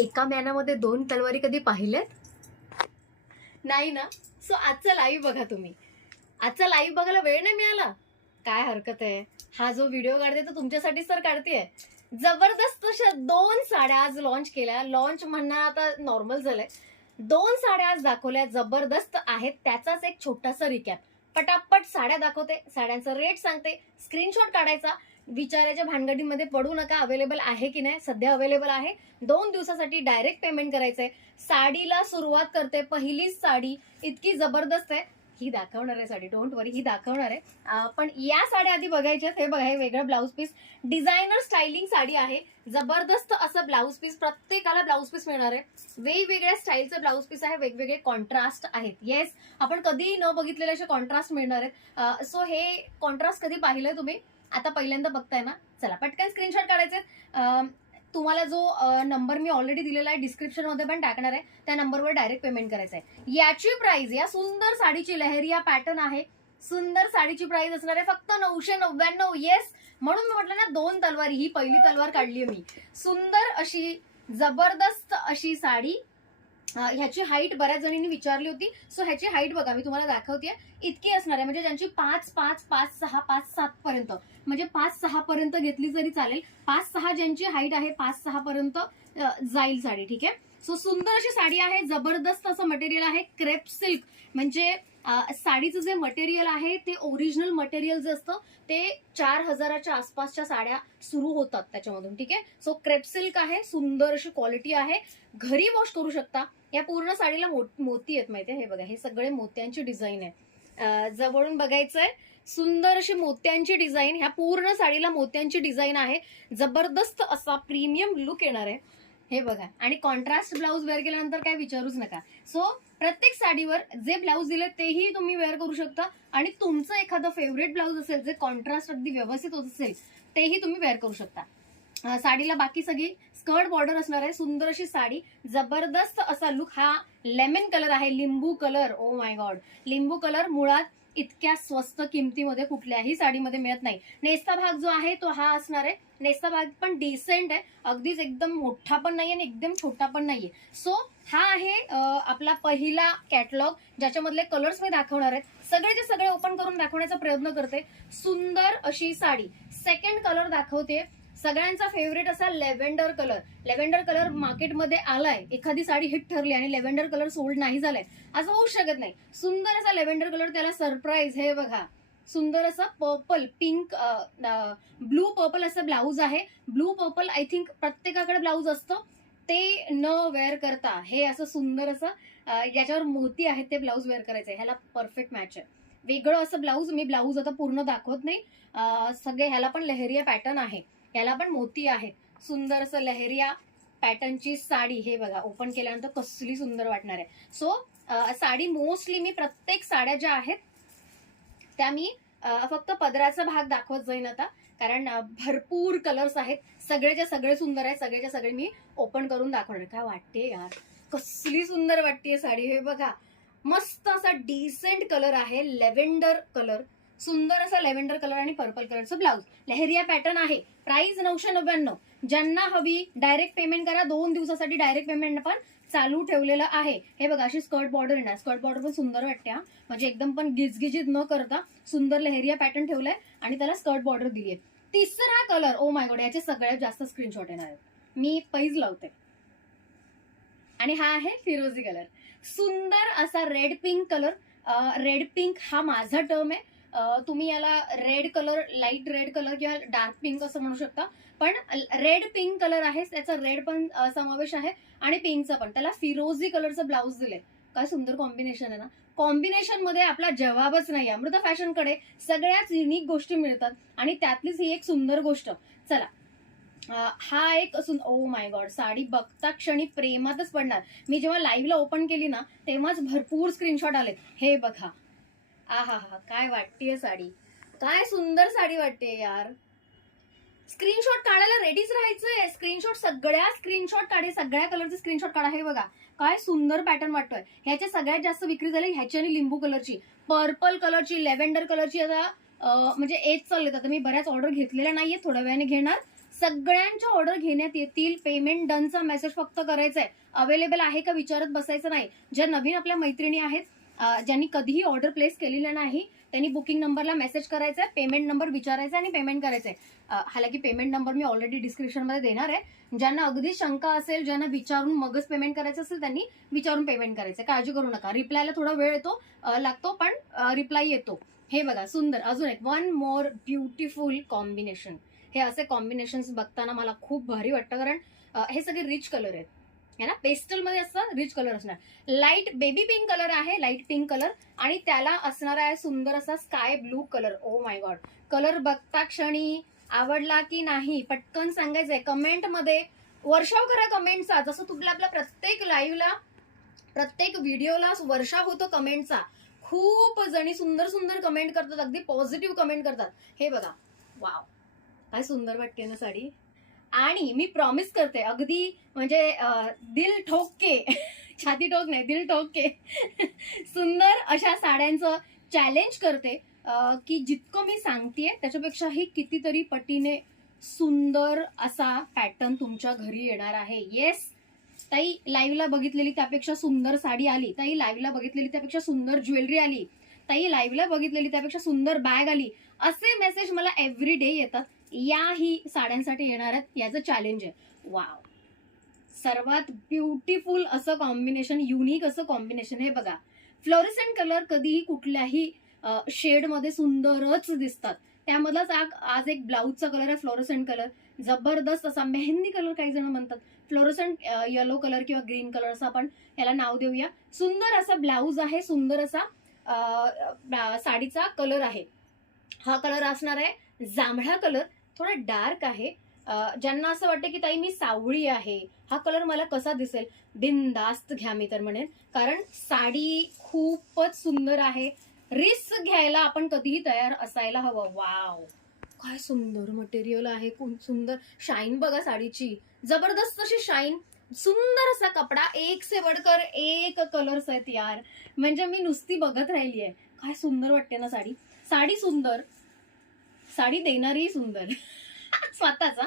एका मॅनामध्ये 2 तलवारी कधी पाहिल्यात नाही ना? सो आजचा लाईव्ह बघा तुम्ही. आजचा लाईव्ह बघायला वेळ नाही मिळाला, काय हरकत आहे. हा जो व्हिडिओ काढते तो तुमच्यासाठीच तर काढतेय. जबरदस्त अशा 2 साड्या आज लॉन्च केल्या. लॉन्च म्हणणं आता नॉर्मल झालंय. 2 साड्या आज दाखवल्या, जबरदस्त आहेत. त्याचाच एक छोटासा रिकॅप. पटापट साड्या दाखवते, साड्यांचा रेट सांगते, स्क्रीनशॉट काढायचा, विचारायच्या भानगडीमध्ये पडू नका. अवेलेबल आहे की नाही, सध्या अवेलेबल आहे. 2 दिवसासाठी डायरेक्ट पेमेंट करायचंय. साडीला सुरुवात करते. पहिलीच साडी इतकी जबरदस्त आहे, ही दाखवणार आहे साडी, डोंट वरी, ही दाखवणार आहे. पण या साड्या आधी बघायच्यात. हे बघा, हे वेगळं blouse piece, designer styling sari आहे. जबरदस्त असं ब्लाऊज पीस, प्रत्येकाला ब्लाऊज पीस मिळणार आहे. वेगवेगळ्या स्टाईलचं ब्लाऊज पीस आहे, वेगवेगळे कॉन्ट्रास्ट आहेत. येस, आपण कधीही न बघितलेले असे कॉन्ट्रास्ट मिळणार आहेत. सो हे कॉन्ट्रास्ट कधी पाहिलंय तुम्ही? आता पहिल्यांदा बघताय ना? चला पटकन स्क्रीनशॉट काढायचे. तुम्हाला जो नंबर मी ऑलरेडी दिलेला आहे, डिस्क्रिप्शन मध्ये पण टाकणार आहे, त्या नंबरवर डायरेक्ट पेमेंट करायचं आहे. याची प्राइस, या सुंदर साडीची, लहरिया पॅटर्न आहे, सुंदर साडीची प्राइस असणार आहे फक्त 999. येस, म्हणून मी म्हटलं ना 2 तलवारी, ही पहिली तलवार काढली मी. सुंदर अशी जबरदस्त अशी साडी. ह्याची हाईट बऱ्याच जणींनी विचारली होती. सो ह्याची हाईट बघा, मी तुम्हाला दाखवते, इतकी असणार आहे. म्हणजे ज्यांची 5, 5, 5, 6, 5, 7 पर्यंत, म्हणजे 5, 6 पर्यंत घेतली जरी चालेल. 5, 6 ज्यांची हाईट आहे, 5, 6 पर्यंत जाईल साडी. ठीक आहे. सो सुंदर अशी साडी आहे. जबरदस्त असं मटेरियल आहे. क्रेप सिल्क, म्हणजे साडीचं जे मटेरियल आहे ते ओरिजिनल मटेरियल जे असतं ते 4000च्या आसपासच्या साड्या सुरू होतात त्याच्यामधून. ठीक आहे. सो क्रेप सिल्क आहे, सुंदर अशी क्वालिटी आहे. घरी वॉश करू शकता. या पूर्ण साडीला मोती आहेत माहितीये. हे बघा, हे सगळे मोत्यांची डिझाईन आहे. जवळून बघायचंय, सुंदर अशी मोत्यांची डिझाईन. ह्या पूर्ण साडीला मोत्यांची डिझाईन आहे. जबरदस्त असा प्रीमियम लुक येणार आहे. हे बघा, आणि कॉन्ट्रास्ट ब्लाऊज वेअर केल्यानंतर काय विचारूच नका. सो प्रत्येक साडीवर जे ब्लाऊज दिले तेही तुम्ही वेअर करू शकता, आणि तुमचं एखादं फेवरेट ब्लाऊज असेल जे कॉन्ट्रास्ट अगदी व्यवस्थित होत असेल तेही तुम्ही वेअर करू शकता. साडीला बाकी सगळी स्कर्ट बॉर्डर असणार आहे. सुंदर अशी साडी, जबरदस्त असा लुक. हा लेमन कलर आहे, लिंबू कलर. ओ माय गॉड, लिंबू कलर मुळात इतक्या स्वस्त किमतीमध्ये कुठल्याही साडीमध्ये मिळत नाही. नेसता भाग जो आहे तो हा असणार आहे. नेसता भाग पण डिसेंट आहे, अगदीच एकदम मोठा पण नाहीये आणि एकदम छोटा पण नाहीये. सो हा आहे आपला पहिला कॅटलॉग, ज्याच्यामधले कलर्स मी दाखवणार आहेत. सगळेचे सगळे ओपन करून दाखवण्याचा प्रयत्न करते. सुंदर अशी साडी. सेकंड कलर दाखवते, सगळ्यांचा फेवरेट असा लेव्हेंडर कलर. लेव्हेंडर कलर मार्केटमध्ये आलाय, एखादी साडी हिट ठरली आणि लेव्हेंडर कलर सोल्ड नाही झालाय, असं होऊ शकत नाही. सुंदर असा लेव्हेंडर कलर, त्याला सरप्राईज. हे बघा, सुंदर असा पर्पल, पिंक, ब्लू पर्पल असं ब्लाऊज आहे. ब्लू पर्पल आय थिंक प्रत्येकाकडे ब्लाऊज असतं, ते न वेअर करता हे असं सुंदर असं याच्यावर मोती आहेत ते ब्लाऊज वेअर करायचंय. ह्याला परफेक्ट मॅच आहे. वेगळं असं ब्लाऊज, मी ब्लाऊज आता पूर्ण दाखवत नाही. सगळे, ह्याला पण लहेरिया पॅटर्न आहे, याला पण मोती आहेत. सुंदर असं लहेरिया पॅटर्नची साडी. हे बघा, ओपन केल्यानंतर कसली सुंदर वाटणार आहे. सो साडी मोस्टली मी प्रत्येक साड्या ज्या आहेत त्या मी फक्त पदराचा भाग दाखवत जाईन आता, कारण भरपूर कलर्स आहेत. सगळेच्या सगळे सुंदर आहेत, सगळेच्या सगळे मी ओपन करून दाखवणार. काय वाटते यार, कसली सुंदर वाटते साडी. हे बघा, मस्त असा डिसेंट कलर आहे, लेव्हेंडर कलर. सुंदर असा लेव्हेंडर कलर आणि पर्पल कलरचं ब्लाऊज. लहेरिया पॅटर्न आहे. प्राइस 999. ज्यांना हवी डायरेक्ट पेमेंट करा. 2 दिवसासाठी डायरेक्ट पेमेंट पण चालू ठेवलेलं आहे. हे बघा, अशी स्कर्ट बॉर्डर येणार. स्कर्ट बॉर्डर पण सुंदर वाटते. म्हणजे एकदम पण गिजगिजीत न करता सुंदर लहेरिया पॅटर्न ठेवलाय आणि त्याला स्कर्ट बॉर्डर दिली आहे. तिसरा कलर, ओ माय गॉड, याचे सगळ्यात जास्त स्क्रीनशॉट येणार आहेत. मी पैज लावते. आणि हा आहे फिरोजी कलर. सुंदर असा red pink colour. Red pink हा माझा टर्म आहे. तुम्ही याला red colour, light red colour किंवा डार्क पिंक असं म्हणू शकता. पण रेड पिंक कलर आहे, त्याचा रेड पण समावेश आहे आणि पिंकचा पण. त्याला फिरोजी कलरचं ब्लाऊज दिले. काय सुंदर कॉम्बिनेशन आहे ना. कॉम्बिनेशन मध्ये आपला जवाबच नाही. अमृता फॅशनकडे सगळ्याच युनिक गोष्टी मिळतात आणि त्यातलीच ही एक सुंदर गोष्ट. चला, हा एक ओ माय गॉड, साडी बघता क्षणी प्रेमातच पडणार. मी जेव्हा लाईव्हला ओपन केली ना तेव्हाच भरपूर स्क्रीनशॉट आले. हे बघा, आहा हा, काय वाटतेय साडी, काय सुंदर साडी वाटते यार. स्क्रीनशॉट काढायला रेडीच राहायचंय. स्क्रीनशॉट काढे, सगळ्या कलरचे स्क्रीनशॉट काढा. हे बघा, काय सुंदर पॅटर्न वाटतोय. ह्याच्या सगळ्यात जास्त विक्री झाली ह्याची आणि लिंबू कलरची. पर्पल कलरची, लेव्हेंडर कलरची आता म्हणजे एज चाललेत. आता मी बऱ्याच ऑर्डर घेतलेल्या नाहीये, थोड्या वेळाने घेणार. सगळ्यांच्या ऑर्डर घेण्यात येतील. पेमेंट डनचा मेसेज फक्त करायचा आहे. अवेलेबल आहे का विचारत बसायचं नाही. ज्या नवीन आपल्या मैत्रिणी आहेत, ज्यांनी कधीही ऑर्डर प्लेस केलेला नाही, त्यांनी बुकिंग नंबरला मेसेज करायचा आहे, पेमेंट नंबर विचारायचा आणि पेमेंट करायचंय. हालाकी पेमेंट नंबर मी ऑलरेडी डिस्क्रिप्शनमध्ये देणार आहे. ज्यांना अगदी शंका असेल, ज्यांना विचारून मगच पेमेंट करायचं असेल, त्यांनी विचारून पेमेंट करायचं. काळजी करू नका. रिप्लायला थोडा वेळ लागतो, पण रिप्लाय येतो. हे बघा सुंदर. अजून एक वन मोर ब्युटिफुल कॉम्बिनेशन. हे असे कॉम्बिनेशन बघताना मला खूप भारी वाटतं, कारण हे सगळे रिच कलर आहेत है ना. पेस्टल मध्ये असं रिच कलर असणार. लाईट बेबी पिंक कलर आहे, लाईट पिंक कलर, आणि त्याला असणार आहे सुंदर असा sky blue colour. Oh my God. Colour बघता क्षणी आवडला की नाही पटकन सांगायचंय कमेंट मध्ये. वर्षाव करा कमेंटचा. जसं तुला आपल्या प्रत्येक लाईव्हला, प्रत्येक व्हिडिओला वर्षाव होतो कमेंटचा. खूप जणी सुंदर सुंदर कमेंट करतात, अगदी पॉझिटिव्ह कमेंट करतात. हे बघा, वाव, काय सुंदर वाटते ना साडी. आणि मी प्रॉमिस करते, अगदी म्हणजे दिल ठोक के छाती ठोक नाही, दिल ठोक के सुंदर अशा साड्यांचं चॅलेंज करते की जितकं मी सांगतेय त्याच्यापेक्षाही कितीतरी पटीने सुंदर असा पॅटर्न तुमच्या घरी येणार आहे. येस ताई, लाईव्हला बघितलेली त्यापेक्षा सुंदर साडी आली. ताई, लाईव्हला बघितलेली त्यापेक्षा सुंदर ज्वेलरी आली. ताई, लाईव्हला बघितलेली त्यापेक्षा सुंदर बॅग आली. असे मेसेज मला एव्हरी डे येतात. याही साड्यांसाठी येणार आहेत. याचं चॅलेंज आहे. वाव, सर्वात ब्युटिफुल असं कॉम्बिनेशन, युनिक असं कॉम्बिनेशन. हे बघा, फ्लोरेसेंट कलर कधीही कुठल्याही शेडमध्ये सुंदरच दिसतात. त्यामधलाच आज एक ब्लाऊजचा कलर आहे फ्लोरेसेंट कलर, जबरदस्त असा मेहंदी कलर काही जण म्हणतात. फ्लोरेसेंट येलो कलर किंवा ग्रीन कलर असं आपण याला नाव देऊया. सुंदर असा ब्लाऊज आहे, सुंदर असा साडीचा कलर आहे. हा कलर असणार आहे जांभळा कलर, थोडा डार्क आहे. ज्यांना असं वाटतं की ताई मी सावळी आहे, हा कलर मला कसा दिसेल, बिनधास्त घ्या मी तर म्हणेन, कारण साडी खूपच सुंदर आहे. रिस्क घ्यायला आपण कधीही तयार असायला हवं. वाव, काय सुंदर मटेरियल आहे, खूप सुंदर शाईन बघा साडीची, जबरदस्त अशी शाईन. सुंदर असा कपडा, एक से बढ़कर एक कलर्स आहेत यार. म्हणजे मी नुसती बघत राहिली आहे. काय सुंदर वाटते ना साडी. साडी सुंदर, साडी देणारी सुंदर. स्वतःचा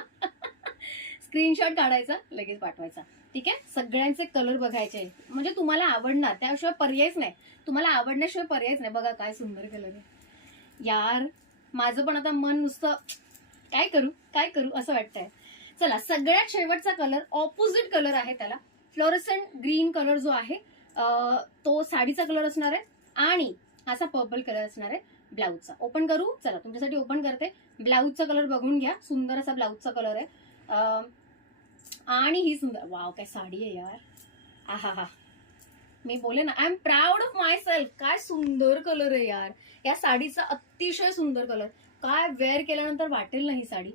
स्क्रीनशॉट काढायचा, लगेच पाठवायचा. ठीक आहे. सगळ्यांचे कलर बघायचे, म्हणजे तुम्हाला आवडणार, त्याशिवाय पर्यायच नाही. तुम्हाला आवडण्याशिवाय पर्यायच नाही. बघा काय सुंदर कलर आहे यार. माझं पण आता मन नुसतं काय करू असं वाटतंय. चला, सगळ्यात शेवटचा कलर ऑपोजिट कलर आहे त्याला. फ्लोरेसेंट ग्रीन कलर जो आहे तो साडीचा कलर असणार आहे, आणि असा पर्पल कलर असणार आहे ब्लाऊजचा. ओपन करू, चला तुमच्यासाठी ओपन करते. ब्लाऊजचा कलर बघून घ्या, सुंदर असा ब्लाऊजचा कलर आहे. आणि ही सुंदर, वाव काय साडी आहे यार. आहा, मी बोले ना, I am proud of my self. काय सुंदर कलर आहे यार. या साडीचा अतिशय सुंदर कलर. काय वेअर केल्यानंतर वाटेल ना ही साडी.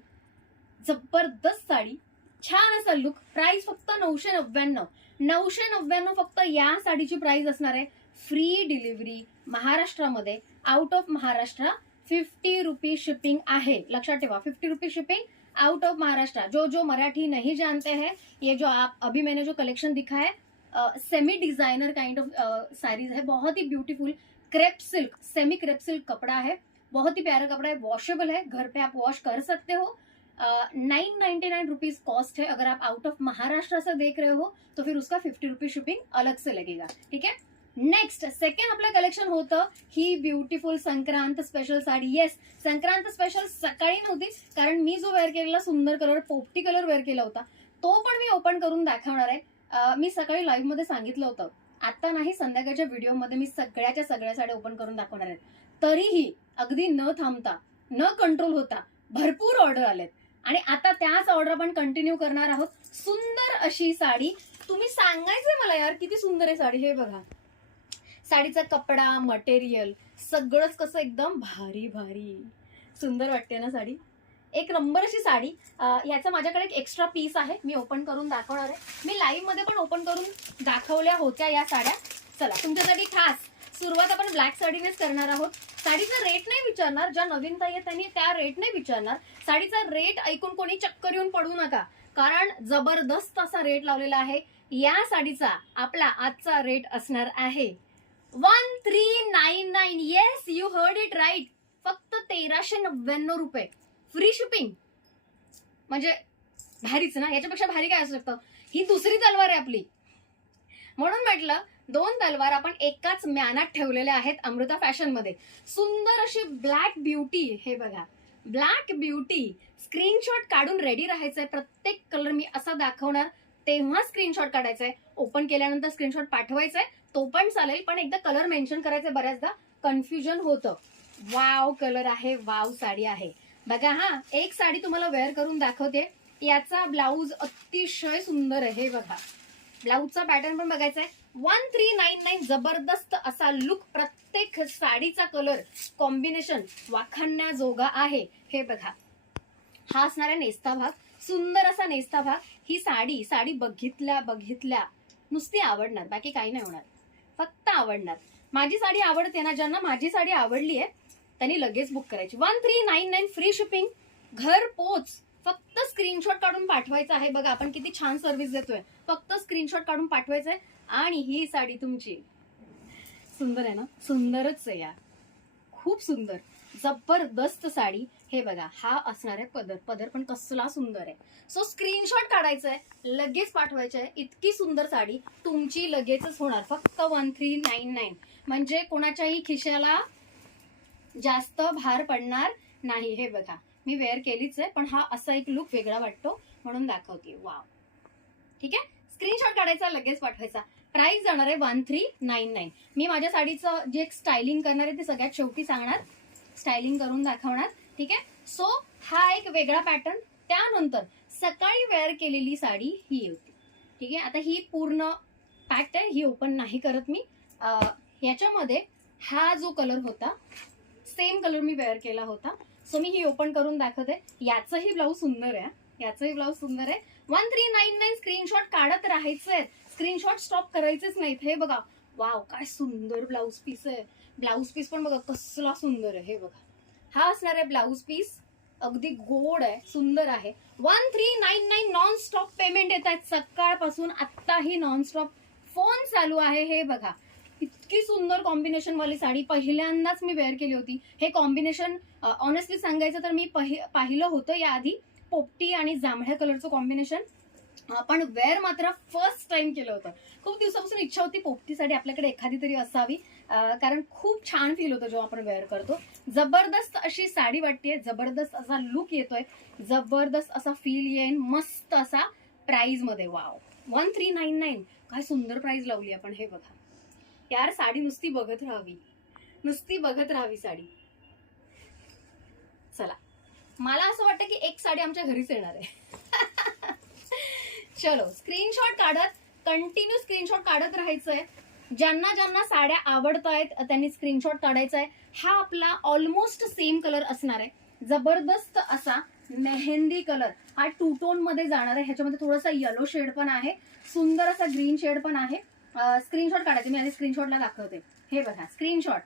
जबरदस्त साडी, छान असा लुक. प्राइस फक्त 999. 999 फक्त या साडीची प्राइस असणार आहे. फ्री डिलिव्हरी महाराष्ट्रामध्ये. Out of Maharashtra 50 rupees shipping आहे. लक्षात ठेवा, 50 rupees shipping out of Maharashtra. जो मराठी नहीं जानते हैं, ये जो आप अभी मैंने जो कलेक्शन दिखा है, semi designer kind of saris है, बहुत ही beautiful. Crepe silk, semi crepe silk कपड़ा है, बहुत ही प्यारा कपड़ा है, वॉशेबल है, घर पे आप वॉश कर सकते हो. 999 रुपीज कॉस्ट है. अगर आप आउट ऑफ महाराष्ट्र से देख रहे हो तो फिर उसका 50 रुपीज शिपिंग अलग से लगेगा. ठीक है. नेक्स्ट सेकंड आपलं कलेक्शन होतं ही beautiful Sankrant special sari. Yes, Sankrant special सकाळी नव्हती, कारण मी जो वेअर केलेला सुंदर कलर पोपटी कलर वेअर केला होता तो पण मी ओपन करून दाखवणार आहे. मी सकाळी लाईव्ह मध्ये सांगितलं होतं, आता नाही, संध्याकाळच्या व्हिडिओमध्ये मी सगळ्या साड्या ओपन करून दाखवणार आहेत. तरीही अगदी न थांबता, न कंट्रोल होता भरपूर ऑर्डर आलेत, आणि आता त्याच ऑर्डर आपण कंटिन्यू करणार आहोत. सुंदर अशी साडी. तुम्ही सांगायचंय मला यार किती सुंदर आहे साडी. हे बघा, साडीचा कपडा, मटेरियल सगळंच कसं एकदम भारी सुंदर वाटते ना साडी. एक नंबर अशी साडी. याचा माझ्याकडे एक एक्स्ट्रा पीस आहे, मी ओपन करून दाखवणार आहे. मी लाईव्ह मध्ये पण ओपन करून दाखवल्या होत्या या साड्या. चला, तुमच्यासाठी खास सुरुवात आपण ब्लॅक साडीनेच करणार आहोत. साडीचा रेट नाही विचारणार, ज्या नवीन ताई आहेत त्यांनी त्या रेट नाही विचारणार. साडीचा रेट ऐकून कोणी चक्कर येऊन पडू नका, कारण जबरदस्त असा रेट लावलेला आहे. या साडीचा आपला आजचा रेट असणार आहे 1399. Yes, you heard it right. फक्त 1399 रुपये, फ्री शिपिंग. म्हणजे भारीच ना, याच्यापेक्षा भारी काय असू शकतं. ही दुसरी तलवार आहे आपली. म्हणून म्हटलं 2 तलवार आपण एकाच म्यानात ठेवलेल्या आहेत अमृता फॅशन मध्ये. सुंदर अशी ब्लॅक ब्युटी, हे बघा ब्लॅक ब्युटी. स्क्रीनशॉट काढून रेडी राहायचंय. प्रत्येक कलर मी असा दाखवणार तेव्हा स्क्रीनशॉट काढायचंय. ओपन केल्यानंतर स्क्रीनशॉट पाठवायचंय तो पण चालेल, पण एकदा कलर मेन्शन करायचंय. बऱ्याचदा कन्फ्युजन होतं. वाव कलर आहे, वाव साडी आहे. बघा हा, एक साडी तुम्हाला वेअर करून दाखवते. याचा ब्लाऊज अतिशय सुंदर आहे. हे बघा ब्लाऊजचा पॅटर्न पण बघायचा आहे. 1399 जबरदस्त असा लुक. प्रत्येक साडीचा कलर कॉम्बिनेशन वाखाणण्याजोगा आहे. हे बघा हा असणारा नेस्ता भाग, सुंदर असा नेस्ता भाग. ही साडी बघितल्या नुसती आवडणार, बाकी काही नाही होणार, फक्त आवडणार. माझी साडी आवडते ना, ज्यांना माझी साडी आवडली आहे त्यांनी लगेच बुक करायची. 1399 फ्री शिपिंग, घर पोच. फक्त स्क्रीनशॉट काढून पाठवायचं आहे. बघा आपण किती छान सर्व्हिस देतोय. फक्त स्क्रीनशॉट काढून पाठवायचंय आणि ही साडी तुमची. सुंदर आहे ना, सुंदरच आहे यार, खूप सुंदर जबरदस्त साडी. हे बघा हा असणार आहे पदर पण कसला सुंदर आहे. सो स्क्रीनशॉट काढायचंय, लगेच पाठवायचंय. इतकी सुंदर साडी तुमची लगेचच होणार. फक्त 1399 म्हणजे कोणाच्याही खिशाला जास्त भार पडणार नाही. हे बघा मी वेअर केलीच आहे, पण हा असा एक लुक वेगळा वाटतो म्हणून दाखवते. वाव, ठीक आहे. स्क्रीनशॉट काढायचा, लगेच पाठवायचा. प्राइस जाणार आहे 1399. मी माझ्या साडीचं जे स्टायलिंग करणार आहे ते सगळ्यात शेवटी सांगणार, स्टायलिंग करून दाखवणार, ठीक आहे. सो हा एक वेगळा पॅटर्न. त्यानंतर सकाळी वेअर केलेली साडी ही होती, ठीक आहे. आता ही पूर्ण पॅक्ट आहे, ही ओपन नाही करत मी. याच्यामध्ये हा जो कलर होता सेम कलर मी वेअर केला होता. सो मी ही ओपन करून दाखवते. याचंही ब्लाऊज सुंदर आहे, याचंही ब्लाऊज सुंदर आहे. 1399 स्क्रीनशॉट काढत राहायचंय, स्क्रीनशॉट स्टॉप करायचेच नाहीत. हे बघा वाव काय सुंदर ब्लाऊज पीस आहे. ब्लाऊज पीस पण बघा कसला सुंदर आहे. हे बघा हा असणार आहे ब्लाऊज पीस. अगदी गोड आहे, सुंदर आहे. 1399 नॉन स्टॉप पेमेंट येत आहेत सकाळपासून. आत्ताही नॉन स्टॉप फोन चालू आहे. हे बघा इतकी सुंदर कॉम्बिनेशन वाली साडी पहिल्यांदाच मी वेअर केली होती. हे कॉम्बिनेशन ऑनेस्टली सांगायचं तर मी पाहिलं होतं याआधी, पोपटी आणि जांभळ्या कलरचं कॉम्बिनेशन, पण वेअर मात्र फर्स्ट टाइम केलं होतं. खूप दिवसापासून इच्छा होती पोपटी साडी आपल्याकडे एखादी तरी असावी, कारण खूप छान फील होतं जेव्हा आपण वेअर करतो. जबरदस्त अशी साडी वाटतेय, जबरदस्त असा लुक येतोय, जबरदस्त असा फील येईन, मस्त असा प्राइस मध्ये. वाव 1399 काय सुंदर प्राइस लावली आपण. हे बघा यार साडी नुसती बघत राहावी, नुसती बघत राहावी साडी. चला मला असं वाटतं की एक साडी आमच्या घरीच येणार आहे. चलो स्क्रीनशॉट काढत, कंटिन्यू स्क्रीनशॉट काढत राहायचंय. ज्यांना ज्यांना साड्या आवडतायत त्यांनी स्क्रीनशॉट काढायचा आहे. हा आपला ऑलमोस्ट सेम कलर असणार आहे, जबरदस्त असा मेहंदी कलर. हा 2 टोन मध्ये जाणार आहे. ह्याच्यामध्ये थोडासा येलो शेड पण आहे, सुंदर असा ग्रीन शेड पण आहे. स्क्रीनशॉट काढायचे, मी आधी स्क्रीनशॉटला दाखवते. हे बघा स्क्रीनशॉट,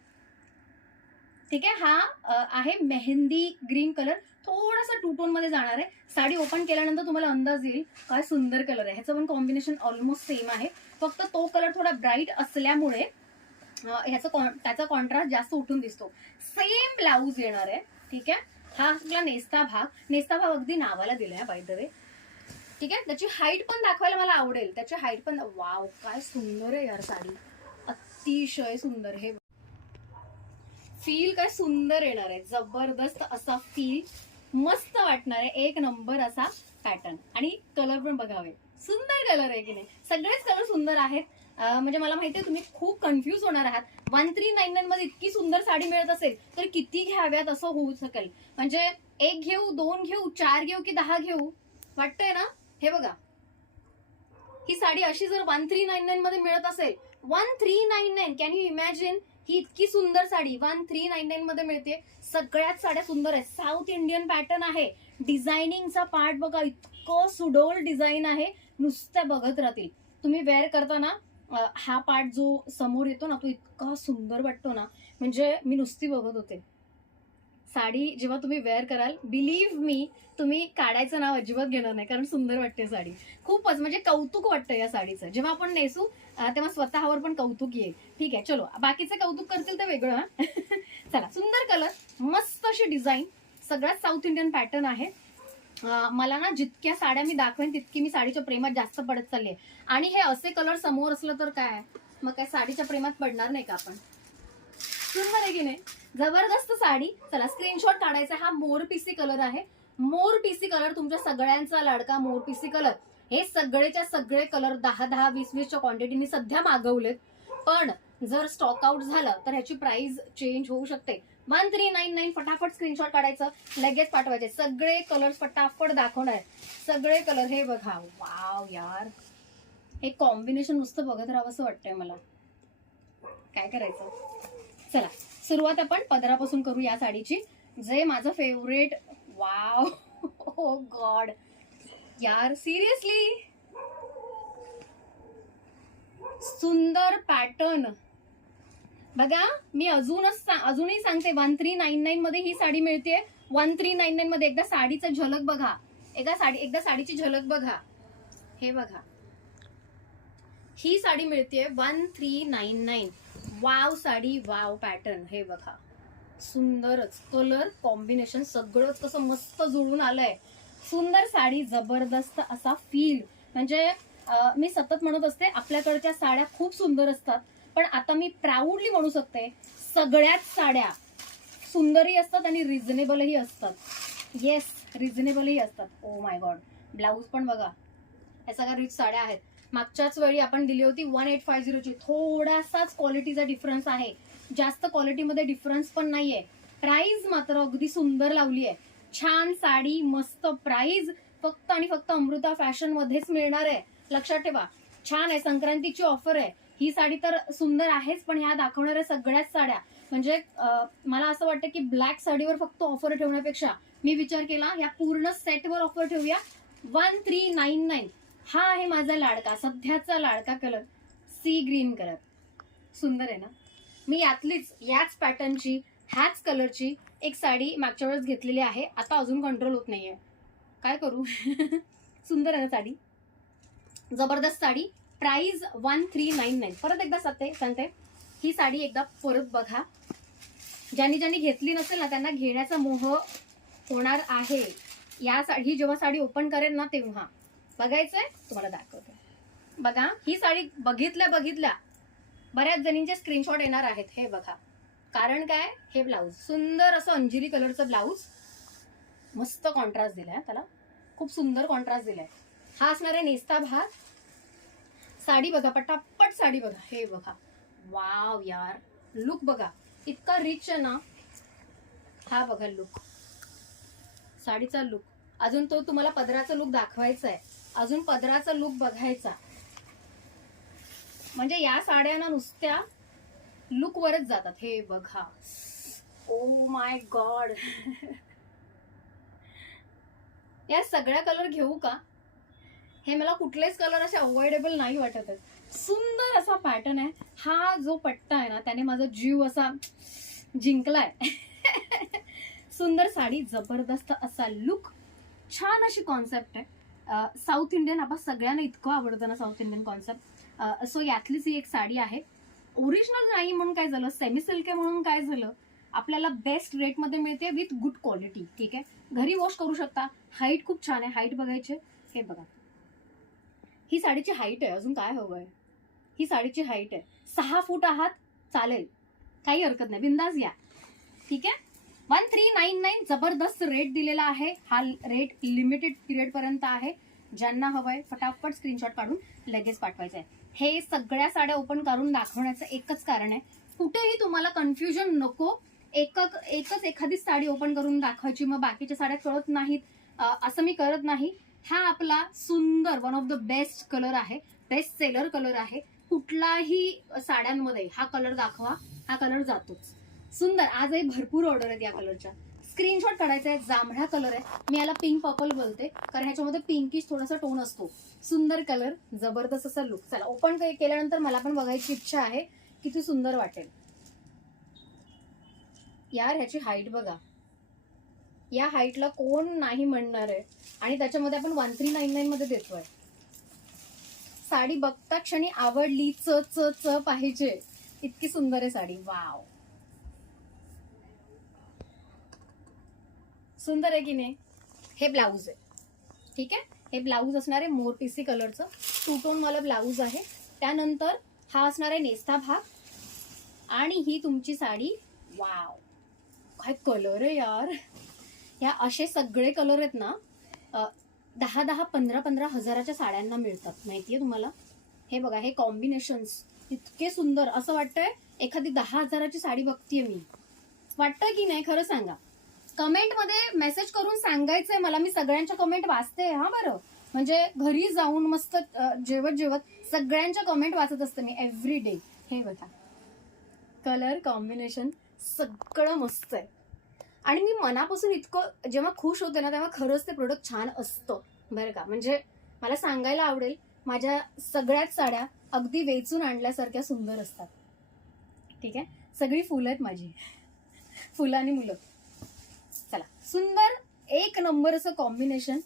ठीक आहे. हा आहे मेहंदी ग्रीन कलर, थोडासा 2 टोन मध्ये जाणार आहे. साडी ओपन केल्यानंतर तुम्हाला अंदाज येईल काय सुंदर कलर आहे. ह्याचं पण कॉम्बिनेशन ऑलमोस्ट सेम आहे, फक्त तो कलर थोडा ब्राईट असल्यामुळे त्याचा कॉन्ट्रास्ट जास्त उठून दिसतो. सेम ब्लाऊज येणार आहे, ठीक आहे. हा आपला नेस्ता भाग अगदी नावाला दिलाय बाय द वे, ठीक आहे. त्याची हाईट पण दाखवायला मला आवडेल, त्याची हाईट पण. वाव काय सुंदर आहे यार साडी, अतिशय सुंदर. हे फील काय सुंदर येणार आहे, जबरदस्त असा फील, मस्त वाटणार आहे. एक नंबर असा पॅटर्न आणि कलर पण बघावे, सुंदर कलर आहे की नाही. सगळेच कलर सुंदर आहेत. म्हणजे मला माहितीये तुम्ही खूप कन्फ्यूज होणार आहात. 1399 मध्ये इतकी सुंदर साडी मिळत असेल तर किती घ्याव्यात असं होऊ शकेल. म्हणजे 1 घेऊ, 2 घेऊ, 4 घेऊ की 10 घेऊ वाटतंय ना. हे बघा ही साडी अशी जर 1399 मध्ये मिळत असेल, 1399 कॅन यू इमॅजिन. ही इतकी सुंदर साडी 1399 मध्ये मिळते. सगळ्यात साड्या सुंदर आहेत. साऊथ इंडियन पॅटर्न आहे. डिझायनिंगचा पार्ट बघा, इतकं सुडोल डिझाईन आहे, नुसतं बघत राहतील. तुम्ही वेअर करताना हा पार्ट जो समोर येतो ना तो इतका सुंदर वाटतो ना, म्हणजे मी नुसती बघत होते. साडी जेव्हा तुम्ही वेअर कराल, बिलीव्ह मी, तुम्ही काढायचं नाव अजिबात घेणार नाही, कारण सुंदर वाटते साडी. खूपच म्हणजे कौतुक वाटतं या साडीचं. जेव्हा आपण नेसू तेव्हा स्वतःवर पण कौतुक येईल. ठीक आहे, चलो बाकीचे कौतुक करतील ते वेगळं. चला सुंदर कलर, मस्त अशी डिझाईन, सगळ्यात साऊथ इंडियन पॅटर्न आहे. मला ना जितक्या साड्या मी दाखवेन तितकी मी साडीच्या प्रेमात जास्त पडत चालली आहे. आणि हे असे कलर समोर असलं तर काय, मग काय साडीच्या प्रेमात पडणार नाही का आपण. सुंदर आहे की नाही, जबरदस्त साडी. चला स्क्रीनशॉट काढायचा. हा मोर पीसी कलर आहे. मोर पीसी कलर तुमच्या सगळ्यांचा लाडका मोर पीसी कलर. हे सगळेच्या सगळे कलर 10-10, 20-20च्या क्वांटिटीने सध्या मागवलेत, पण जर स्टॉक आउट झालं तर ह्याची प्राइस चेंज होऊ शकते. 1399. फटाफट स्क्रीनशॉट काढायचं, लगेच पाठवायचे. सगळे कलर्स फटाफट दाखवणार आहे, सगळे कलर. हे बघा, वाव यार, हे कॉम्बिनेशन नुसतं बघत राहावं असं वाटतंय मला. काय करायचं. चला सुरुवात आपण पदरापासून करू या साडीची, जे माझं फेवरेट. वाव, ओ गॉड यार, सिरियसली सुंदर पॅटर्न बघा. मी अजूनही सांगते, 1399 मध्ये ही साडी मिळते. 1399 मध्ये एकदा साडीचा झलक बघा, एकदा साडीची झलक बघा. हे बघा, ही साडी मिळते 1399. Wow sari, wow pattern. हे बघा, सुंदरच कलर कॉम्बिनेशन, सगळंच कसं मस्त जुळून आलंय. सुंदर साडी, जबरदस्त असा फील. म्हणजे मी सतत म्हणत असते आपल्याकडच्या साड्या खूप सुंदर असतात, पण आता मी प्राऊडली म्हणू शकते सगळ्याच साड्या सुंदरही असतात आणि रिझनेबलही असतात. येस, रिझनेबलही असतात. ओ माय गॉड, ब्लाऊज पण बघा. या सगळ्या रिच साड्या आहेत. मागच्याच वेळी आपण दिली होती 1850 ची. थोडासाच क्वालिटीचा डिफरन्स आहे, जास्त क्वालिटीमध्ये डिफरन्स पण नाहीये. प्राइस मात्र अगदी सुंदर लावली आहे. छान साडी, मस्त प्राइस. फक्त आणि फक्त अमृता फॅशन मध्येच मिळणार आहे, लक्षात ठेवा. छान आहे, संक्रांतीची ऑफर आहे. ही साडी तर सुंदर आहेच, पण ह्या दाखवणाऱ्या सगळ्याच साड्या म्हणजे मला असं वाटतं की ब्लॅक साडीवर फक्त ऑफर ठेवण्यापेक्षा मी विचार केला या पूर्ण सेटवर ऑफर ठेवूया. 1399. हा आहे माझा लाडका, सध्याचा लाडका कलर, सी ग्रीन कलर. सुंदर आहे ना. मी याच पॅटर्नची, ह्याच कलरची एक साडी मागच्या वेळेस घेतलेली आहे. आता अजून कंट्रोल होत नाहीये, काय करू. सुंदर आहे ना साडी, जबरदस्त साडी. प्राइस 1399. परत एकदा सांगते, ही साडी एकदा परत बघा. ज्यांनी घेतली नसेल ना त्यांना घेण्याचा मोह होणार आहे. या साडी जेव्हा साडी ओपन करेन ना तेव्हा बघायचंय, तुम्हाला दाखवते. बघा, ही साडी बघितल्या बऱ्याच जणींचे स्क्रीनशॉट येणार आहेत. हे बघा, कारण काय, हे ब्लाऊज सुंदर असं अंजिरी कलरचं ब्लाऊज, मस्त कॉन्ट्रास्ट दिलाय त्याला, खूप सुंदर कॉन्ट्रास्ट दिलाय. हा असणार आहे नेस्ता भाग. साडी बघा, पटापट साडी बघा. हे बघा, वाव यार, लुक बघा, इतका रिच आहे ना. हा बघा लुक, साडीचा लुक. अजून तो तुम्हाला पदराचा लुक दाखवायचा आहे, अजून पदराचा लुक बघायचा. म्हणजे या साड्या ना नुसत्या लुक वरच जातात. हे बघा, ओ माय गॉड. या सगळ्या कलर घेऊ का, हे मला कुठलेच कलर असे अवॉइडेबल नाही वाटत आहेत. सुंदर असा पॅटर्न आहे. हा जो पट्टा आहे ना त्याने माझा जीव असा जिंकलाय. सुंदर साडी, जबरदस्त असा लुक, छान अशी कॉन्सेप्ट आहे. साऊथ इंडियन आपण सगळ्यांना इतकं आवडतं ना साऊथ इंडियन कॉन्सेप्ट. सो यातलीच ही एक साडी आहे. ओरिजिनल नाही म्हणून काय झालं, सेमी सिल्क आहे म्हणून काय झालं, आपल्याला बेस्ट रेटमध्ये मिळते विथ गुड क्वालिटी. ठीक आहे, घरी वॉश करू शकता. हाईट खूप छान आहे, हाईट बघायची. हे बघा, ही साडीची हाईट आहे, अजून काय हवंय. ही साडीची हाईट आहे, 6 फूट आहात चालेल, काही हरकत नाही, बिंदास या. ठीक आहे, 1399 जबरदस्त रेट दिलेला आहे. हा रेट लिमिटेड पिरियड पर्यंत आहे. ज्यांना हवंय फटाफट स्क्रीनशॉट काढून लगेच पाठवायचं आहे. हे सगळ्या साड्या ओपन करून दाखवण्याचं एकच कारण आहे, कुठेही तुम्हाला कन्फ्युजन नको. एकच एखादी साडी ओपन करून दाखवायची, मग बाकीच्या साड्या कळत नाहीत, असं मी करत नाही. हा आपला सुंदर one of the best colour आहे, बेस्ट सेलर कलर आहे. कुठलाही साड्यांमध्ये हा कलर दाखवा, हा कलर जातोच. सुंदर, आजही भरपूर ऑर्डर आहेत या कलरच्या. स्क्रीनशॉट काढायचा आहे. जांभळा कलर आहे, मी याला पिंक पर्पल बोलते कारण ह्याच्यामध्ये पिंकिश थोडासा टोन असतो. सुंदर कलर, जबरदस्त असा लुक. चला ओपन केल्यानंतर मला पण बघायची इच्छा आहे किती सुंदर वाटेल. यार ह्याची हाईट बघा, या हाईटला कोण नाही म्हणणार आहे, आणि त्याच्यामध्ये आपण 1399 मध्ये देतोय. साडी बघता क्षणी आवडली, च च च पाहिजे, इतकी सुंदर आहे साडी. वाव, सुंदर आहे की नाही. हे ब्लाऊज आहे, ठीक आहे. हे ब्लाऊज असणार आहे मोरपिसी कलरचं, 2 टोन वाला ब्लाऊज आहे. त्यानंतर हा असणार आहे नेस्ता भाग आणि ही तुमची साडी. वाव, काय कलर आहे यार. ह्या असे सगळे कलर आहेत ना 10-10, 15-15 हजाराच्या साड्यांना मिळतात, माहितीये तुम्हाला. हे बघा, हे कॉम्बिनेशन्स इतके सुंदर, असं वाटतंय एखादी 10 हजाराची साडी बघतीये मी. वाटतंय की नाही, खरं सांगा. कमेंट मध्ये मेसेज करून सांगायचंय मला. मी सगळ्यांच्या कमेंट वाचते हा बरं. म्हणजे घरी जाऊन मस्त जेवत जेवत सगळ्यांच्या कमेंट वाचत असते मी एव्हरी डे. हे बघा, कलर कॉम्बिनेशन सगळं मस्त आहे. आणि मी मनापासून इतकं जेव्हा खुश होते ना, तेव्हा खरंच ते प्रोडक्ट छान असतं बरं का. म्हणजे मला सांगायला आवडेल, माझ्या सगळ्याच साड्या अगदी वेचून आणल्यासारख्या सुंदर असतात. ठीक आहे, सगळी फुलं आहेत माझी, फुलं आणि मुलं. चला, सुंदर एक नंबर असं कॉम्बिनेशन.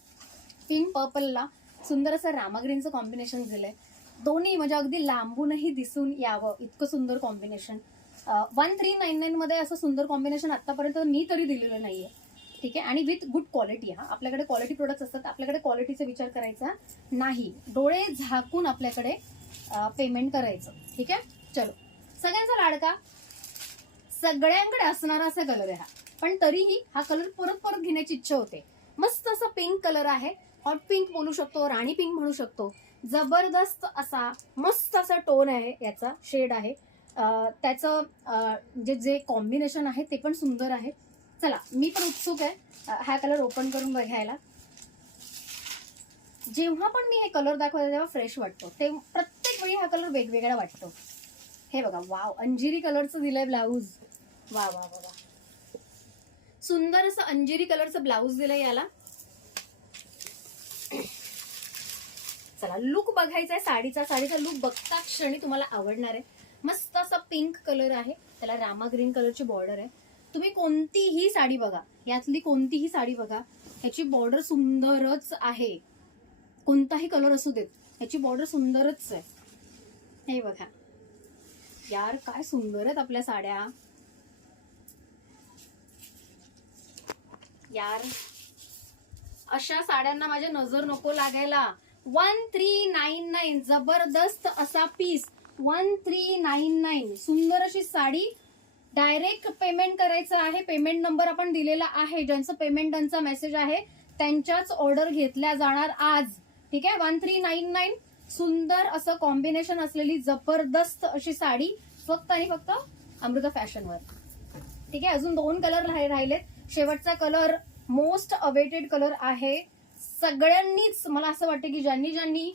पिंक पर्पलला सुंदर असं रामा ग्रीनचं कॉम्बिनेशन दिलंय. दोन्ही म्हणजे अगदी लांबूनही दिसून यावं इतकं सुंदर कॉम्बिनेशन. 1399 मध्ये असं सुंदर कॉम्बिनेशन आतापर्यंत मी तरी दिलेलं नाहीये. ठीक आहे, आणि विथ गुड क्वालिटी. हा, आपल्याकडे क्वालिटी प्रोडक्ट्स असतात, आपल्याकडे क्वालिटीचा विचार करायचा नाही, डोळे झाकून आपल्याकडे पेमेंट करायचं. ठीक आहे. चलो, सगळ्यांचा लाडका, सगळ्यांकडे असणारा असा कलर आहे हा, पण तरीही हा कलर परत परत घेण्याची इच्छा होते. मस्त असा पिंक कलर आहे, हॉट पिंक बोलू शकतो, राणी पिंक म्हणू शकतो. जबरदस्त असा मस्त असा टोन आहे, याचा शेड आहे. त्याचं जे कॉम्बिनेशन आहे ते पण सुंदर आहे. चला, मी पण उत्सुक आहे हा कलर ओपन करून बघायला. जेव्हा पण मी हे कलर दाखवते तेव्हा फ्रेश वाटतो, ते प्रत्येक वेळी हा कलर वेगवेगळा वाटतो. हे बघा, वाव, अंजिरी कलरचं दिलंय ब्लाऊज. वा वा वा, सुंदर असं अंजिरी कलरचं ब्लाऊज दिलंय याला. चला, लुक बघायचा आहे साडीचा. साडीचा लुक बघता क्षणी तुम्हाला आवडणार आहे. मस्त असा पिंक कलर आहे, त्याला रामा ग्रीन कलरची बॉर्डर आहे. तुम्ही कोणतीही साडी बघा, यातली कोणतीही साडी बघा, ह्याची बॉर्डर सुंदरच आहे. कोणताही कलर असू देत, ह्याची बॉर्डर सुंदरच आहे. हे बघा यार, काय सुंदर आहेत आपल्या साड्या यार. अशा साड्यांना माझ्या नजर नको लागायला. 1399, जबरदस्त असा पीस. 1399, सुंदर अशी साडी. डायरेक्ट पेमेंट करायचं आहे. पेमेंट नंबर आपण दिलेला आहे. ज्यांचं पेमेंट डनचा मेसेज आहे त्यांच्याच ऑर्डर घेतल्या जाणार आज. ठीक आहे. 1399, सुंदर असं कॉम्बिनेशन असलेली जबरदस्त अशी साडी, फक्त आणि फक्त अमृता फॅशनवर. ठीक आहे. अजून 2 कलर राहिलेत. शेवटचा कलर मोस्ट अवेटेड कलर आहे. सगळ्यांनीच मला असं वाटतं की ज्यांनी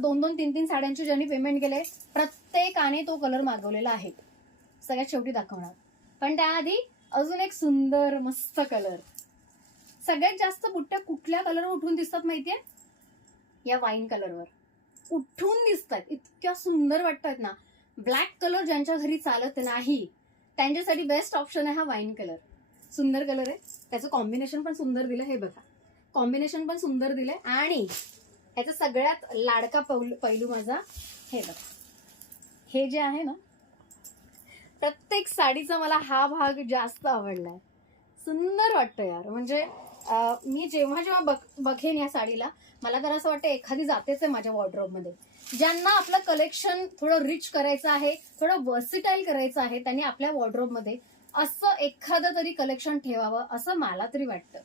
2-2, 3-3 साड्यांची ज्यांनी पेमेंट केले, प्रत्येकाने तो कलर मागवलेला आहे. सगळ्यात शेवटी दाखवणार, पण त्याआधी अजून एक सुंदर मस्त कलर. सगळ्यात जास्त बुट्ट्या कुठल्या कलरवर उठून दिसतात माहितीये? या वाईन कलरवर उठून दिसतात. इतक्या सुंदर वाटतात ना. ब्लॅक कलर ज्यांच्या घरी चालत नाही त्यांच्यासाठी बेस्ट ऑप्शन आहे हा वाईन कलर. सुंदर कलर आहे, त्याचं कॉम्बिनेशन पण सुंदर दिलं. हे बघा, कॉम्बिनेशन पण सुंदर दिलंय. आणि ह्याचा सगळ्यात लाडका पैलू माझा, हे बघा, हे जे आहे ना, प्रत्येक साडीचा मला हा भाग जास्त आवडलाय. सुंदर वाटतं यार. म्हणजे मी जेव्हा जेव्हा बघेन या साडीला, मला तर असं वाटतं एखादी जातेच आहे माझ्या वॉर्डरोबमध्ये. ज्यांना आपलं कलेक्शन थोडं रिच करायचं आहे, थोडं वर्सिटाईल करायचं आहे, त्यांनी आपल्या वॉर्डरोबमध्ये असं एखादं तरी कलेक्शन ठेवावं, असं मला तरी वाटतं.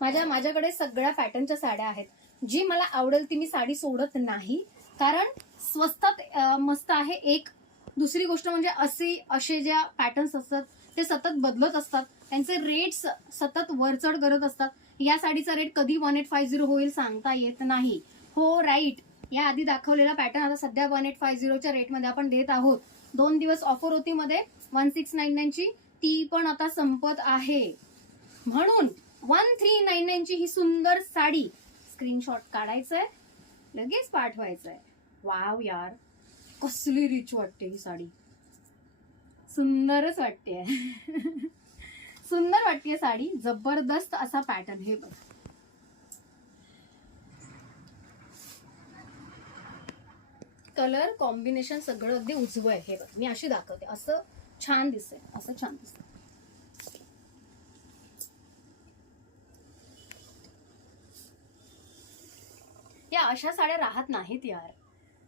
माझ्याकडे सगळ्या पॅटर्नच्या साड्या आहेत. जी मला आवडेल ती मी साडी सोडत नाही, कारण स्वस्तात मस्त आहे. एक दुसरी गोष्ट म्हणजे असे ज्या पॅटर्न्स असतात ते सतत बदलत असतात, त्यांचे रेट्स सतत वरचढ करत असतात. या साडीचा रेट कधी 1850 होईल सांगता येत नाही. हो राईट, या आधी दाखवलेला पॅटर्न आता सध्या 1850च्या रेटमध्ये आपण देत आहोत. 2 दिवस ऑफर होती मध्ये 1699 ची, ती पण आता संपत आहे. म्हणून 1399 ची ही सुंदर साडी स्क्रीनशॉट काढायचंय, लगेच पाठवायचंय. वाव यार, कसली रिच वाटते ही साडी. सुंदरच वाटते. सुंदर वाटते साडी. जबरदस्त असा पॅटर्न. हे बघ, कलर कॉम्बिनेशन सगळं अगदी उजवं आहे. हे बघ, मी अशी दाखवते, असं छान दिसतंय, असं छान दिसतंय. अशा साड्या राहत नाहीत यार.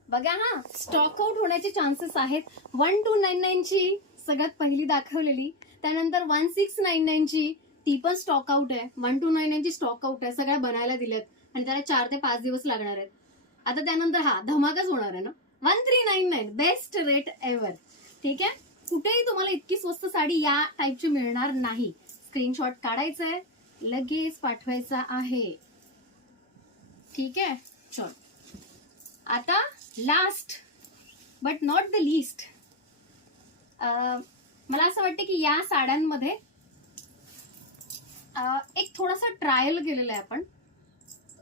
बघा हा, स्टॉक आउट होण्याचे चान्सेस आहेत. 1299 ची सगळ्यात पहिली दाखवलेली, त्यानंतर 1699 ची ती पण स्टॉक आउट आहे. 1299 ची स्टॉक आउट आहे, सगळ्या बनायला दिल्यात आणि त्याला 4 ते 5 दिवस लागणार आहेत. आता त्यानंतर हा धमाकाच होणार आहे ना. 1399 बेस्ट रेट एव्हर. ठीक आहे, कुठेही तुम्हाला इतकी स्वस्त साडी या टाईपची मिळणार नाही. स्क्रीनशॉट काढायचा आहे, लगेच पाठवायचा आहे. ठीक आहे, चल आता last but not the least, मला असं वाटतं की या साड्यांमध्ये एक थोडासा ट्रायल केलेला आहे आपण.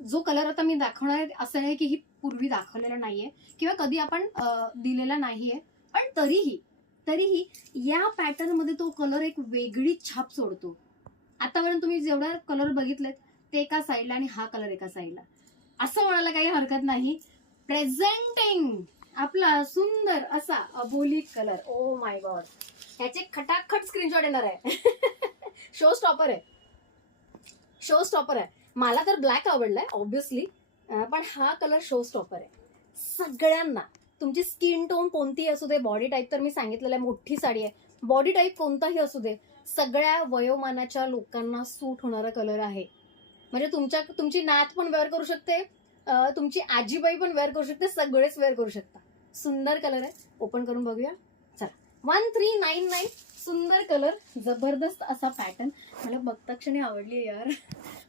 जो कलर आता मी दाखवणार आहे असं नाही की ही पूर्वी दाखवलेला नाहीये किंवा कधी आपण दिलेला नाहीये, पण तरीही या पॅटर्न मध्ये तो कलर एक वेगळी छाप सोडतो. आतापर्यंत तुम्ही जेवढा कलर बघितलेत ते एका साईडला आणि हा कलर एका साईडला, असं म्हणायला काही हरकत नाही. प्रेझेंटिंग आपला सुंदर असा अबोली कलर. ओ माय गॉड, ह्याचे खटाखट स्क्रीनशॉट येणार आहे. शो स्टॉपर आहे, शो स्टॉपर आहे. मला तर ब्लॅक आवडलाय ऑब्विसली, पण हा कलर शो स्टॉपर आहे सगळ्यांना. तुमची स्किन टोन कोणतीही असू दे, बॉडी टाईप तर मी सांगितलेलं आहे मोठी साडी आहे, बॉडी टाईप कोणताही असू दे, सगळ्या वयोमानाच्या लोकांना सूट होणारा कलर आहे. म्हणजे तुमची नात पण वेअर करू शकते, तुमची आजीबाई पण वेअर करू शकते, सगळेच वेअर करू शकता. सुंदर कलर आहे, ओपन करून बघूया. चला, 1399 सुंदर कलर, जबरदस्त असा पॅटर्न. मला बघता क्षणी आवडली यार.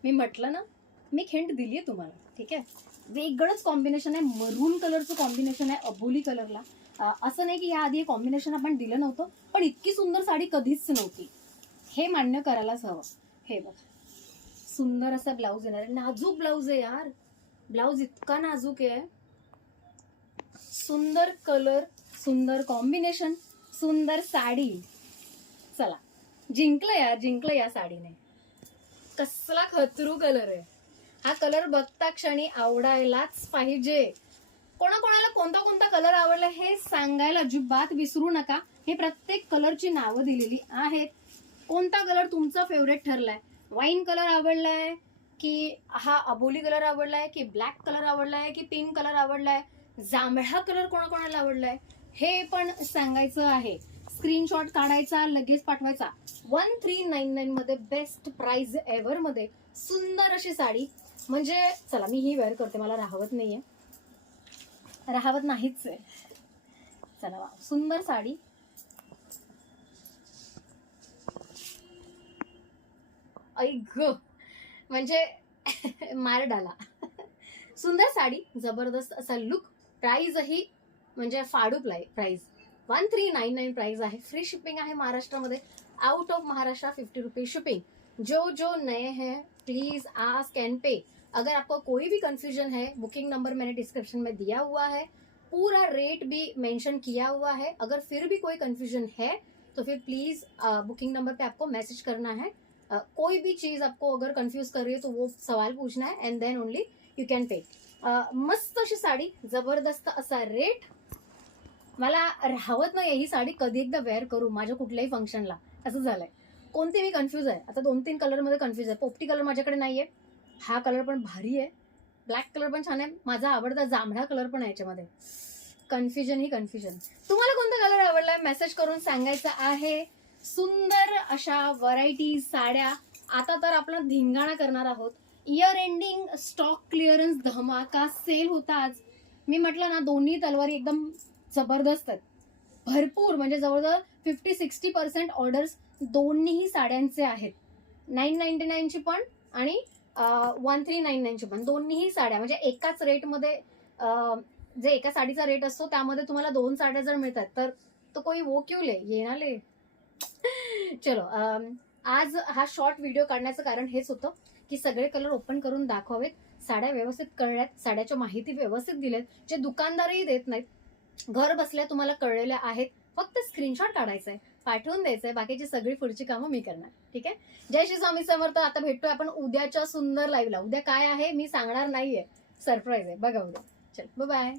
मी म्हटलं ना, मी हिंट दिली आहे तुम्हाला. ठीक आहे, वेगळंच कॉम्बिनेशन आहे, मरून कलरचं कॉम्बिनेशन आहे अबोली कलरला. असं नाही की या आधी हे कॉम्बिनेशन आपण दिलं नव्हतं, पण इतकी सुंदर साडी कधीच नव्हती, हे मान्य करायलाच हवं. हे बघ, सुंदर असा ब्लाऊज येणार आहे, नाजूक ब्लाऊज आहे यार. ब्लाऊज इतका नाजूक आहे, सुंदर कलर, सुंदर कॉम्बिनेशन, सुंदर साडी. चला, जिंकलं या साडीने. कसला खतरू कलर आहे हा. कलर बघता क्षणी आवडायलाच पाहिजे. कोणाकोणाला कोणता कोणता कलर आवडला हे सांगायला अजिबात विसरू नका. हे प्रत्येक कलरची नावं दिलेली आहेत. कोणता कलर तुमचा फेवरेट ठरलाय? वाईन कलर आवडलाय की हा अबोली कलर आवडलाय की ब्लॅक कलर आवडलाय की पिंक कलर आवडलाय, जांभळा कलर कोणाकोणाला आवडलाय हे पण सांगायचं आहे. स्क्रीनशॉट काढायचा, लगेच पाठवायचा. 1399 मध्ये बेस्ट प्राइस एव्हर मध्ये सुंदर अशी साडी. म्हणजे चला, मी ही वेअर करते, मला राहत नाहीच आहे. चला, वा, सुंदर साडी. ऐक म्हणजे मार डाला. सुंदर साडी, जबरदस्त असा लुक. प्राइसही म्हणजे फाडू प्राइस. 1399 प्राइस आहे. फ्री शिपिंग आहे महाराष्ट्रामध्ये. Out of Maharashtra 50 rupees shipping. जो नए हैं प्लीज आस्क एंड पे. अगर आपको कोई भी कंफ्यूजन है, बुकिंग नंबर मैंने डिस्क्रिप्शन में दिया हुआ है, पूरा रेट भी मेंशन किया हुआ है. अगर फिर भी कोई कंफ्यूजन है तो फिर प्लीज बुकिंग नंबर पे आपको मैसेज करना है. कोई भी चीज आपको अगर कंफ्यूज कर रही है तो वो सवाल पूछना है and then only you can pay. मस्त अशी साडी, जबरदस्त असा रेट. मला राहत नाही ही साडी कधी एकदा वेअर करू माझ्या कुठल्याही फंक्शनला, असं झालंय. कोणते मी कन्फ्यूज आहे आता. 2-3 कलर मध्ये कन्फ्यूज आहे. पोपटी कलर माझ्याकडे नाहीये, हा कलर पण भारी आहे, ब्लॅक कलर पण छान आहे, माझा आवडता जांभळा कलर पण आहे याच्यामध्ये. कन्फ्युजन ही कन्फ्युजन. तुम्हाला कोणता कलर आवडलाय मेसेज करून सांगायचं आहे. सुंदर अशा व्हरायटी साड्या. आता तर आपण धिंगाणा करणार आहोत. इयर एंडिंग स्टॉक क्लिअरन्स धमाका सेल होता आज. मी म्हटलं ना, दोन्ही तलवारी एकदम जबरदस्त आहेत. भरपूर म्हणजे जवळजवळ 50-60% ऑर्डर्स दोन्ही साड्यांचे आहेत. 999 ची पण आणि 1399 ची पण. दोन्हीही साड्या म्हणजे एकाच रेटमध्ये, जे एका साडीचा रेट असतो त्यामध्ये तुम्हाला 2 साड्या जर मिळतात तर तो कोई वो क्यों ले, ये ना ले. चलो, आज हा शॉर्ट व्हिडिओ काढण्याचं कारण हेच होतं की सगळे कलर ओपन करून दाखवावेत, साड्या व्यवस्थित कळल्यात, साड्याच्या माहिती व्यवस्थित दिलेत, जे दुकानदारही देत नाहीत. घर बसल्या तुम्हाला कळलेल्या आहेत. फक्त स्क्रीनशॉट काढायचा आहे, पाठवून द्यायचंय, बाकीची सगळी पुढची कामं मी करणार. ठीक आहे. जय श्री स्वामी समर्थ. आता भेटतोय आपण उद्याच्या सुंदर लाईव्हला. उद्या काय आहे मी सांगणार नाहीये, सरप्राईज आहे, बघा उद्या. चल, बाय.